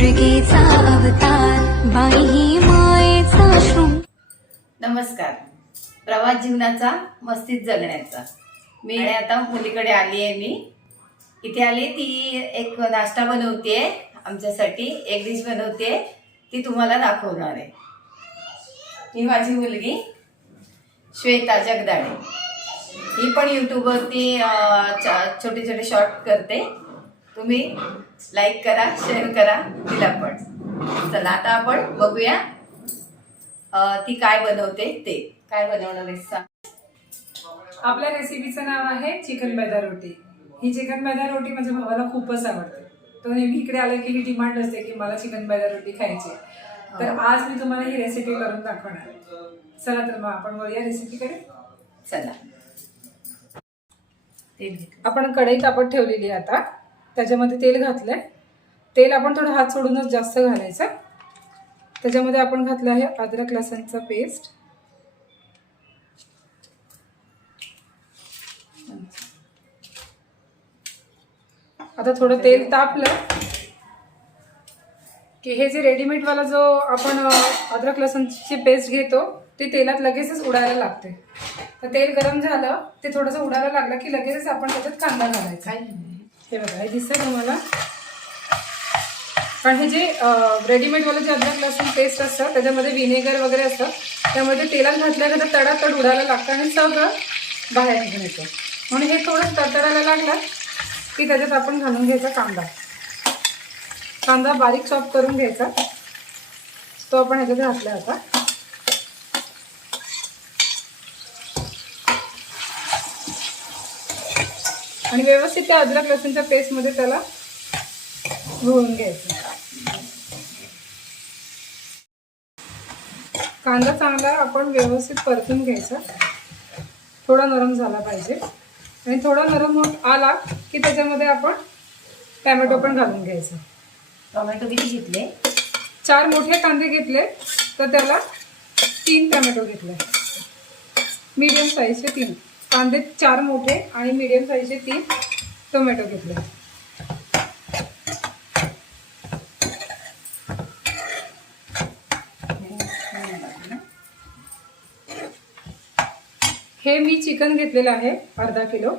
दुर्गेचा अवतार बाई ही मायेचा नमस्कार. प्रवास जीवनाचा मस्तीत जगण्याचा. मी आता मुलीकडे आली आहे मी. इथे आली ती एक नाश्ता बनवते. आमच्यासाठी एक डिश बनवते. ती तुम्हाला दाखवणार आहे. ही माझी मुलगी श्वेता जगदाळे. ही पण यूट्यूबवरती छोटे छोटे शॉर्ट करते. तुम्ही लाईक करा शेअर करा तिला पण. चला आता आपण बघूया ती काय बनवते ते. काय बनवणार आहे सांग. आपल्या रेसिपीचं नाव आहे चिकन मैदा रोटी. ही चिकन मैदा रोटी माझ्या भावाला खूपच आवडते. तो नेहमी इकडे आला की ही डिमांड असते की मला चिकन मैदा रोटी खायची. तर आज मी तुम्हाला ही रेसिपी करून दाखवणार. चला तर मग आपण वळूया रेसिपीकडे चला. आपण कढई तापत ठेवलेली आहे आता. त्याच्यामध्ये तेल घातलं आहे तेल आपण थोडं हात सोडूनच जास्त घालायचं. त्याच्यामध्ये आपण घातलं आहे अद्रक लसणचं पेस्ट आता थोडं तेल तापलं की हे जे रेडीमेडवाला जो आपण अद्रक लसणची पेस्ट घेतो ते तेलात लगेचच उडायला लागते. तर तेल गरम झालं ते थोडंसं उडायला लागलं की लगेचच आपण त्याच्यात कांदा घालायचा. काय नाही. हे बघा हे दिसतंय तुम्हाला. पण हे जे रेडीमेडवालं जे अद्रक लसूण पेस्ट असतं त्याच्यामध्ये विनेगर वगैरे असतं त्यामुळे ते तेलात घातल्यानंतर तडा तड उडायला लागतं आणि सगळं बाहेर निघून येतं. म्हणून हे थोडं तडतडायला लागलं की त्याच्यात आपण घालून घ्यायचा कांदा. कांदा बारीक चॉप करून घ्यायचा. तो आपण ह्याच्यात घातला होता आणि व्यवस्थित त्या अद्रक लसूणच्या पेस्टमध्ये त्याला घोळून घ्यायचं. कांदा चांगला आपण व्यवस्थित परतून घ्यायचा. थोडा नरम झाला पाहिजे. आणि थोडा नरम होत आला की त्याच्यामध्ये आपण टॅमॅटो पण घालून घ्यायचं. टोमॅटो किती घेतले? चार मोठे कांदे घेतले तर त्याला तीन टॅमॅटो घेतले. मीडियम साईजचे तीन. कांदे चार मोठे आणि मीडियम साईजचे तीन टोमॅटो घेतले हे मी चिकन घेतलेलं आहे अर्धा किलो.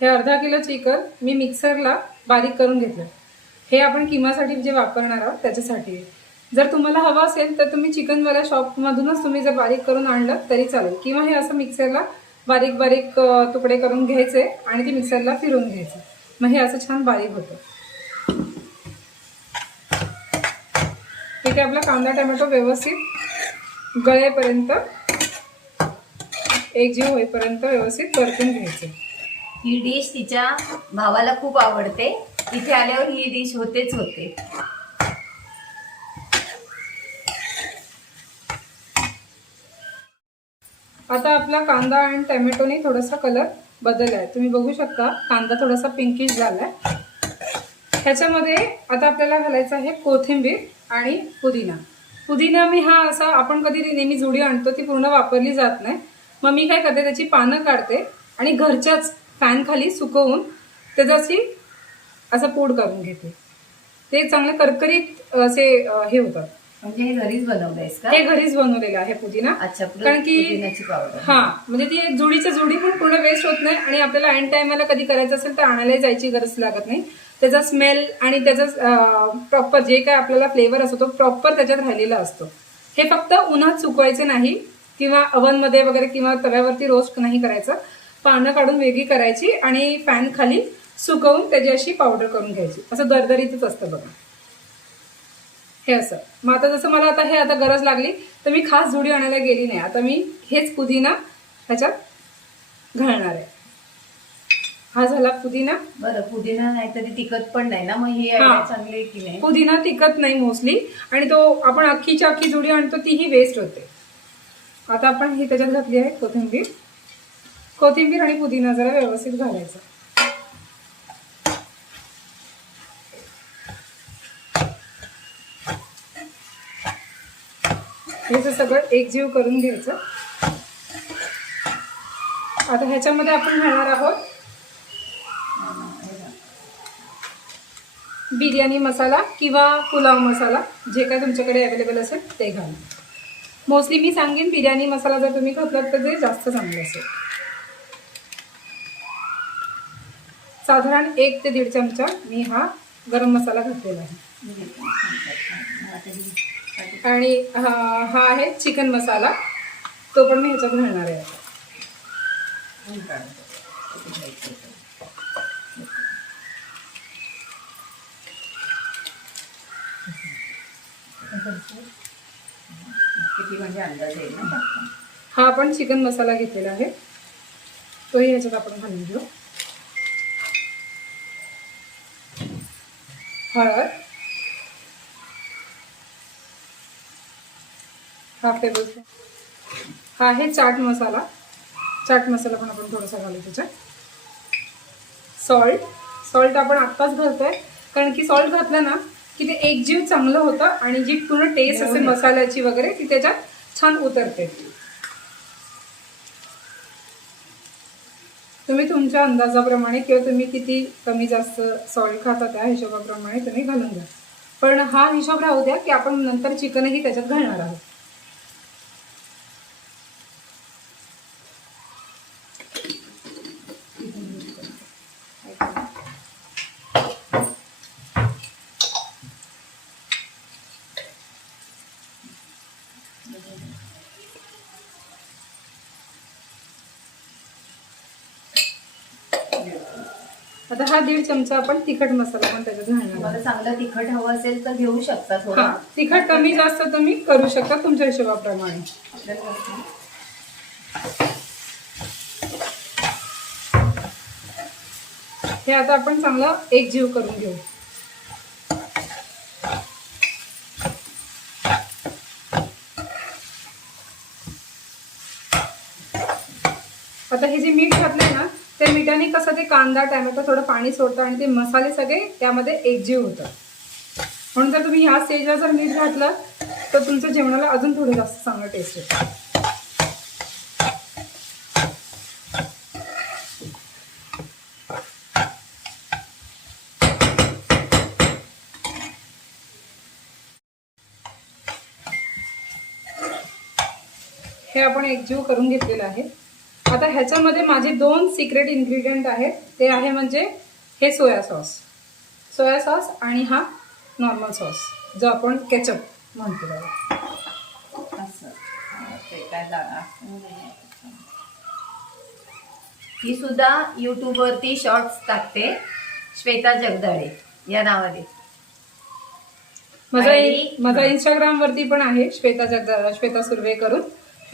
हे अर्धा किलो चिकन मी मिक्सरला बारीक करून घेतलं. हे आपण किमासाठी जे वापरणार आहोत त्याच्यासाठी. जर तुम्हाला हवं असेल तर तुम्ही चिकनवाल्या शॉपमधूनच तुम्ही जर बारीक करून आणलं तरी चालेल. किंवा हे असं मिक्सरला बारीक बारीक तुकडे करून घ्यायचे आणि ते मिक्सरला फिरवून घ्यायचे. मग हे असं छान बारीक होतं. ठीक आहे आपला कांदा टोमॅटो व्यवस्थित गळेपर्यंत एकजीव होईपर्यंत व्यवस्थित परतून घ्यायचे. ही डिश तिच्या भावाला खूप आवडते. इथे आल्यावर ही डिश होतेच होते. आता आपला कांदा आणि टॅमॅटोने थोडासा कलर बदलला आहे तुम्ही बघू शकता कांदा थोडासा पिंकिश झाला आहे ह्याच्यामध्ये आता आपल्याला घालायचं आहे कोथिंबीर आणि पुदिना. पुदिना मी हा असा आपण कधी ती नेहमी जुडी आणतो ती पूर्ण वापरली जात नाही. मग मी काय करते त्याची पानं काढते आणि घरच्याच फॅनखाली सुकवून त्याच्याशी असं पूड करून घेते. ते चांगले करकरीत असे हे होतात. म्हणजे हे घरीच बनवलंयस का? हे घरीच बनवलेलं आहे पुदिना. अच्छा कारण की पुदिन्याची पावडर हा म्हणजे ती जुडीच्या जुडी पण पूर्ण वेस्ट होत नाही आणि आपल्याला एंड टायमाला कधी करायचं असेल तर आणायला जायची गरज लागत नाही. त्याचा स्मेल आणि त्याचा प्रॉपर जे काय आपल्याला फ्लेवर असतो तो प्रॉपर त्याच्यात राहिलेला असतो. हे फक्त उन्हात सुकवायचे नाही किंवा मध्ये वगैरे किंवा तव्यावरती रोस्ट नाही करायचं. पानं काढून वेगळी करायची आणि पॅन खाली सुकवून त्याची अशी पावडर करून घ्यायची. असं दरदरीतच असतं बघा. हे असं. मग आता जसं मला आता हे आता गरज लागली तर मी खास जुडी आणायला गेली नाही. आता मी हेच पुदिना ह्याच्यात घालणार आहे. हा झाला पुदिना. बरं पुदिना नाही तरी तिखट पण नाही ना? मग ही चांगली की नाही? पुदिना टिकत नाही मोस्टली. आणि तो आपण अख्खीच्या अख्खी जुडी आणतो तीही वेस्ट होते. आता आपण ही त्याच्यात घातली आहे कोथिंबीर. कोथिंबीर आणि पुदिना जरा व्यवस्थित घालायचा. हे सगळं एकजीव करून घ्यायचं. आता ह्याच्यामध्ये आपण घालणार आहोत बिर्याणी मसाला किंवा पुलाव मसाला जे काय तुमच्याकडे अवेलेबल असेल ते घाला. मोस्टली मी सांगेन बिर्याणी मसाला जर तुम्ही घातलात तर ते जास्त चांगलं असेल. साधारण एक ते दीड चमचा मी हा गरम मसाला घातलेला आहे. आणि हा हा आहे चिकन मसाला. तो पण मी ह्याच्यात घालणार आहे. किती म्हणजे अंदाज येईल ना? हा आपण चिकन मसाला घेतलेला आहे. तोही ह्याच्यात आपण घालून घेऊ. हळद. हाफ टेबल हा आहे चाट मसाला. चाट मसाला पण आपण थोडासा घालू त्याच्यात. सॉल्ट सॉल्ट आपण आत्ताच घालतोय. कारण की सॉल्ट घातलं ना की ते एकजीव चांगलं होतं आणि जी पूर्ण टेस्ट असेल मसाल्याची वगैरे ती त्याच्यात छान उतरते. तुम्ही तुमच्या अंदाजाप्रमाणे किंवा तुम्ही किती कमी जास्त सॉल्ट खाता त्या हिशोबाप्रमाणे तुम्ही घालून द्या पण हा हिशोब राहू द्या की आपण नंतर चिकनही त्याच्यात घालणार आहोत. आता हा दीड चमचा आपण तिखट मसाला पण त्याच्यात घालणार तुम्हाला चांगलं तिखट हवं असेल तर घेऊ शकता थोडं. हा तिखट कमी जास्त तुम्ही करू शकता तुमच्या हिशोबाप्रमाणे. आपल्याला हे आता आपण चांगलं एकजीव करून घेऊ आता हे जे मीठ ते मिठाने कसं ते कांदा टॅमॅटो थोडं पाणी सोडतं आणि ते मसाले सगळे त्यामध्ये एकजीव होतात. म्हणून जर तुम्ही ह्या स्टेजला जर मीठ घातलं तर तुमच्या जेवणाला अजून थोडं जास्त चांगलं टेस्ट येतं. हे आपण एकजीव करून घेतलेलं आहे. आता ह्याच्यामध्ये माझे दोन सिक्रेट इन्ग्रेडियंट आहेत. ते आहे म्हणजे हे सोया सॉस सोया सॉस आणि हा नॉर्मल सॉस जो आपण केचप म्हणतो त्याला. असं. ते काय ही सुद्धा YouTube वरती शॉर्ट्स टाकते. श्वेता जगदाळे या नावाने. माझा माझा इंस्टाग्राम वरती पण आहे श्वेता जगदा श्वेता सुर्वे करून.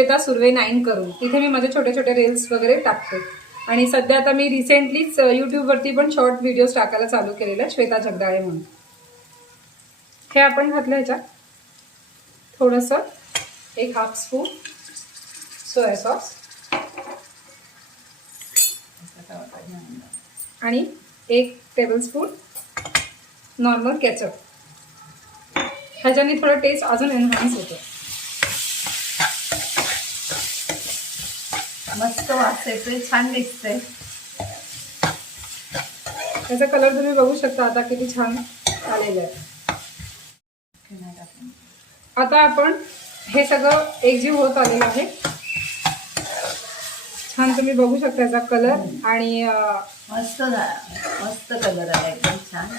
श्वेता सुर्वे नाईन करून तिथे मी माझे छोटे छोटे रील्स वगैरे टाकते. आणि सध्या आता मी रिसेंटलीच यूट्यूबवरती पण शॉर्ट व्हिडिओज टाकायला चालू केलेले श्वेता जगदाळे म्हणून. हे आपण घातलं ह्याच्यात. थोडंसं एक हाफ स्पून सोया सॉस आणि एक टेबलस्पून नॉर्मल केचप ह्याच्याने थोडं टेस्ट अजून एनहान्स होतो. मस्त वास येतोय छान दिसतंय. त्याचा कलर तुम्ही बघू शकता आता किती छान आलेला आहे. आता आपण हे सगळं एकजीव होत आलेलं आहे. छान तुम्ही बघू शकता याचा कलर आणि मस्त मस्त कलर आला एकदम छान.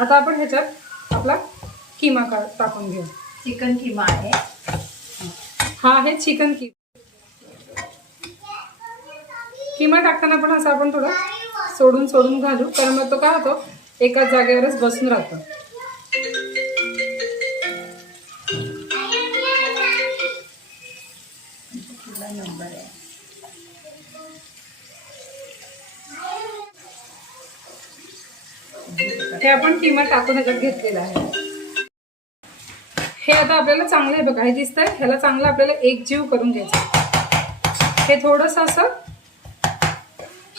आता आपण ह्याच्यात आपला किमा का टाकून घेऊ. चिकन किमा आहे. हा आहे चिकन की किमा टाकताना पण असं आपण थोडं सोडून सोडून घालू. कारण मग तो काय होतो एकाच जागेवरच बसून राहतो. हे आपण किमा टाकून घेतलेलं आहे. हे आता आपल्याला चांगलं आहे बघा हे दिसतंय. ह्याला चांगलं आपल्याला एक जीव करून घ्यायचं हे थोडंसं असं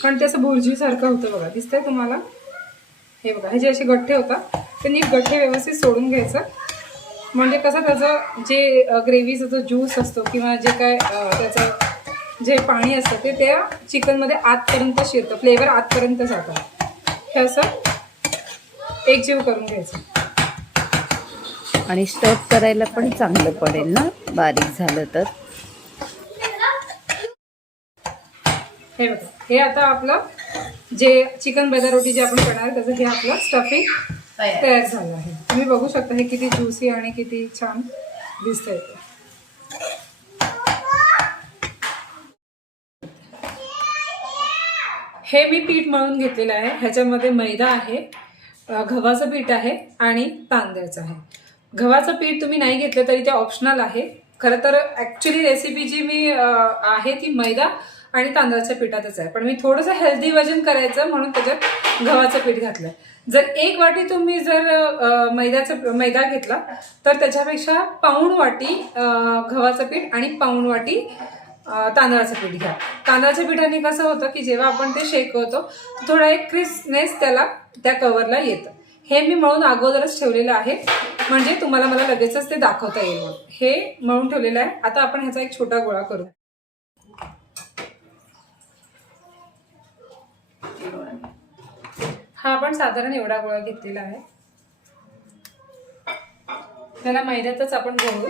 पण ते असं भुर्जीसारखं होतं बघा. दिसतंय तुम्हाला? हे बघा हे जे असे गठ्ठे होतात ते नीट गठ्ठे व्यवस्थित सोडून घ्यायचं. म्हणजे कसं त्याचं जे ग्रेव्हीचा जो ज्यूस असतो किंवा जे काय त्याचं जे पाणी असतं ते त्या चिकनमध्ये आतपर्यंत शिरतं. फ्लेवर आतपर्यंत जातं. हे असं एकजीव करून घ्यायचं. आणि स्टफ करायला पण चांगलं पडेल ना? बारीक झालं तर. हे बघा हे आता आपलं जे चिकन बेदा रोटी जे आपण करणार त्याचं हे आपलं स्टफिंग तयार. झालं आहे. तुम्ही बघू शकता हे किती ज्युसी आणि किती छान दिसतंय ते. हे मी पीठ मळून घेतलेलं आहे. ह्याच्यामध्ये मैदा आहे गव्हाचं पीठ आहे आणि तांदळाचं आहे. गव्हाचं पीठ तुम्ही नाही घेतलं तरी ते ऑप्शनल आहे. खरं तर ॲक्च्युली रेसिपी जी मी आहे ती मैदा आणि तांदळाच्या पिठातच आहे. पण मी थोडंसं हेल्दी वजन करायचं म्हणून त्याच्यात गव्हाचं पीठ घातलं. जर एक वाटी तुम्ही जर मैद्याचं मैदा घेतला तर त्याच्यापेक्षा पाऊण वाटी गव्हाचं पीठ आणि पाऊण वाटी तांदळाचं पीठ घ्या. तांदळाच्या पिठाने कसं होतं की जेव्हा आपण ते शेकवतो थोडा एक क्रिस्पनेस त्याला त्या कवरला येतं. हे मी मळून अगोदरच ठेवलेलं आहे. म्हणजे तुम्हाला मला लगेचच ते दाखवता येईल. म्हणून. हे मळून ठेवलेलं आहे. आता आपण ह्याचा एक छोटा गोळा करू. हा आपण साधारण एवढा गोळा घेतलेला आहे. त्याला मैद्यातच आपण गोळू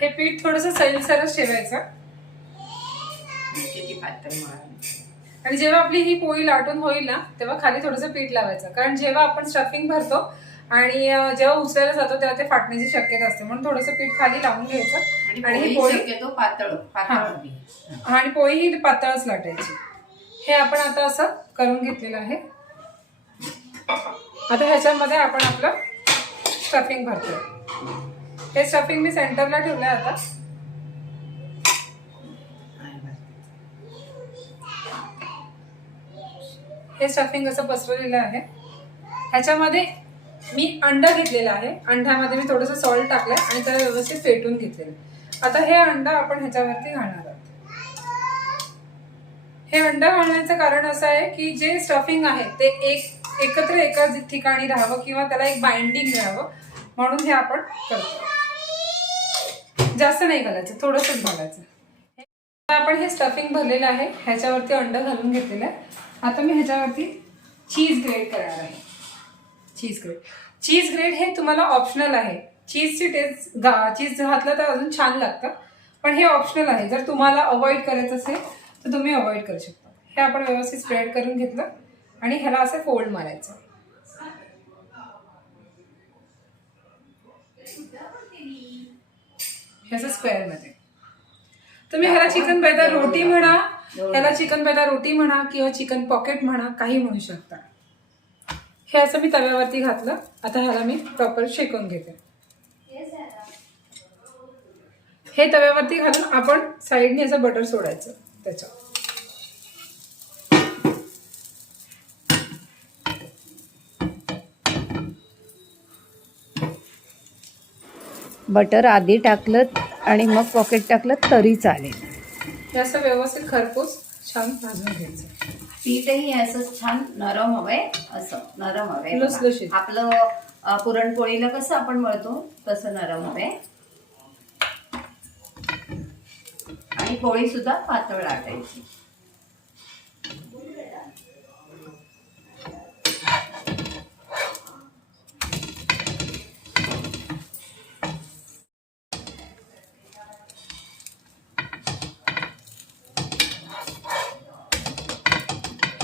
हे पीठ थोडंसं सैलसरच ठेवायचं. आणि जेव्हा आपली ही पोळी लाटून होईल ना तेव्हा खाली थोडंसं पीठ लावायचं. कारण जेव्हा आपण स्टफिंग भरतो आणि जेव्हा उचलायला जातो तेव्हा ते फाटण्याची शक्यता असते. म्हणून थोडंसं पीठ खाली लावून घ्यायचं. आणि ही पोळी पातळ. आणि पोळी ही पातळच लाटायची. हे आपण आता असं करून घेतलेलं आहे. आता ह्याच्यामध्ये आपण आपलं स्टफिंग भरतोय. हे स्टफिंग मी सेंटरला ठेवलंय आता. हे स्टफिंग असं पसरवलेलं आहे. ह्याच्यामध्ये मी अंडा घेतलेला आहे. अंड्यामध्ये मी थोडंसं सॉल्ट टाकलंय आणि त्याला व्यवस्थित फेटून घेतलेलं आता हे अंडा आपण ह्याच्यावरती घालणार आहोत. हे अंडा घालण्याचं कारण असं आहे की जे स्टफिंग आहे ते एक एकत्र एकाच ठिकाणी राहावं किंवा त्याला एक बाइंडिंग मिळावं म्हणून हे आपण करतो. जास्त नाही घालायचं थोडंसंच घालायचं आपण हे स्टफिंग भरलेलं आहे ह्याच्यावरती अंड घालून घेतलेलं आहे. आता मी ह्याच्यावरती चीज ग्रेड करणार आहे. चीज ग्रेड चीज ग्रेड हे तुम्हाला ऑप्शनल आहे. चीजची टेस्ट गा चीज घातलं तर अजून छान लागतं. पण हे ऑप्शनल आहे. जर तुम्हाला अवॉइड करायचं असेल तर तुम्ही अवॉइड करू शकता. हे आपण व्यवस्थित स्प्रेड करून घेतलं आणि ह्याला असं फोल्ड मारायचं. हे स्क्वेअरमध्ये. तुम्ही ह्याला चिकन पैदा रोटी म्हणा ह्याला चिकन पैदा रोटी म्हणा किंवा चिकन पॉकेट म्हणा काही म्हणू शकता. हे असं मी तव्यावरती घातलं. आता ह्याला मी प्रॉपर शेकून घेते. हे तव्यावरती घालून आपण साईडने असं बटर सोडायचं त्याच्यावर. बटर आधी टाकलं आणि मग पॉकेट टाकलं तरी चालेल हे असं व्यवस्थित खरपूस छान भाजून घ्यायचं पीठही असं छान नरम हवंय असं नरम हवंय लुसलुशीत. बघा. आपलं अ, पुरणपोळीला कसं आपण मळतो तसं नरम हवंय आणि पोळी सुद्धा पातळ लाटायची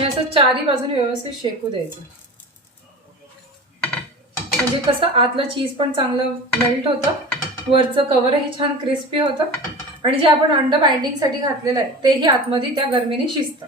हे असं चारी बाजूने व्यवस्थित शेकू द्यायचं. म्हणजे कसं आतलं चीज पण चांगलं मेल्ट होतं. वरचं कवरही छान क्रिस्पी होतं. आणि जे आपण अंड बाइंडिंगसाठी घातलेलं आहे तेही आतमध्ये त्या गरमीने शिजतं.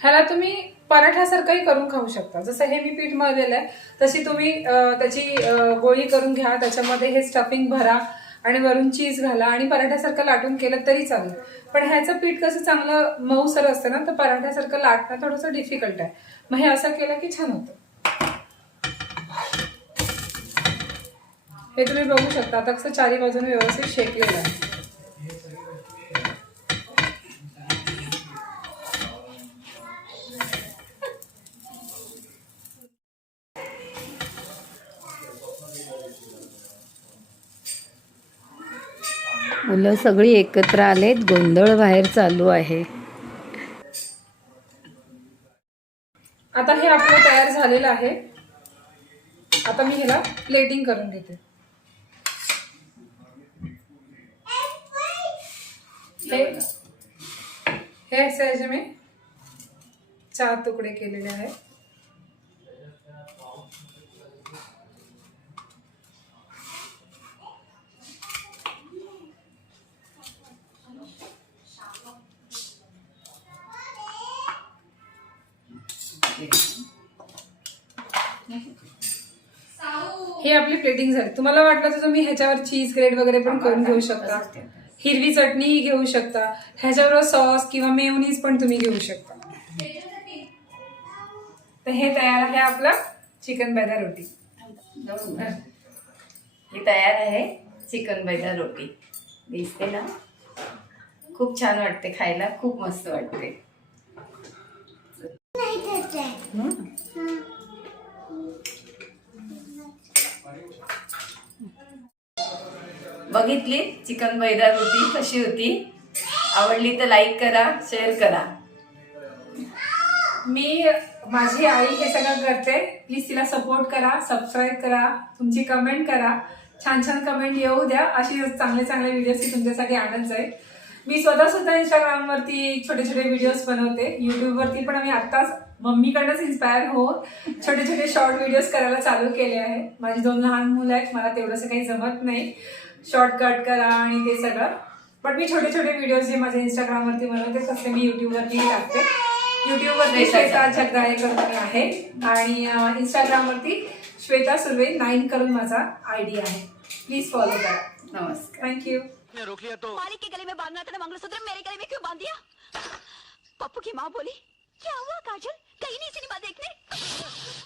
ह्याला तुम्ही पराठ्यासारखंही करून खाऊ शकता. जसं हे मी पीठ मळलेलं आहे तशी तुम्ही त्याची गोळी करून घ्या. त्याच्यामध्ये हे स्टफिंग भरा आणि वरून चीज घाला आणि पराठ्यासारखं लाटून केलं तरी चालेल. पण ह्याचं पीठ कसं चांगलं मऊसर असतं ना तर पराठ्यासारखं लाटणं थोडंसं डिफिकल्ट आहे. मग हे असं केलं की छान होतं. हे तुम्ही बघू शकता. आता कसं चारी बाजूने व्यवस्थित शेकलेलं आहे मुलं सगळी एकत्र आलेत. गोंधळ बाहेर चालू आहे. आता हे आपलं तयार झालेलं आहे. आता मी ह्याला प्लेटिंग करून घेते हे हे असे याचे मी चार तुकडे केलेले आहेत. हे आपली प्लेटिंग झाली. तुम्हाला वाटलं तर तुम्ही ह्याच्यावर चीज ग्रेड वगैरे पण करून घेऊ शकता. हिरवी चटणी घेऊ शकता. ह्याच्याबरोबर सॉस किंवा मेयोनीज पण तुम्ही घेऊ शकता. तर हे तयार आहे आपलं चिकन बैदा रोटी ही तयार आहे चिकन बैदा रोटी दिसते ना? खूप छान वाटते खायला. खूप मस्त वाटते. बघितली? चिकन मैदान होती कशी होती? आवडली तर लाईक करा शेअर करा. मी माझी आई हे सगळं करते. प्लीज तिला सपोर्ट करा सबस्क्राईब करा तुमची कमेंट करा. छान छान कमेंट येऊ द्या. अशी चांगले चांगले व्हिडिओज तुमच्यासाठी आणत जाईल. मी स्वतः सुद्धा इंस्टाग्रामवरती छोटे छोटे व्हिडिओज बनवते. युट्यूबवरती पण आम्ही आत्ताच मम्मीकडनंच इन्स्पायर हो छोटे छोटे शॉर्ट व्हिडिओज करायला चालू केले आहे. माझी दोन लहान मुलं आहेत मला तेवढंसं काही जमत नाही. शॉर्टकट करा आणि ते सगळं. पण मी छोटे छोटे व्हिडिओज जे माझ्या इंस्टाग्रामवरती बनवते तसे मी युट्यूबवरती टाकते. युट्यूबवरती श्वेता जगदाळेकर म्हणून आहे. आणि इंस्टाग्रामवरती श्वेता सुर्वे नाईन करून माझा आय डी आहे. प्लीज फॉलो करा. नमस्कार. थँक्यू रोक लिया तो. मालिक के गले में बांधना था मंगलसूत्र मेरे गले में क्यों बांध दिया? पप्पू की माँ बोली क्या हुआ काजल? कहीं नहीं सिनेमा देखने?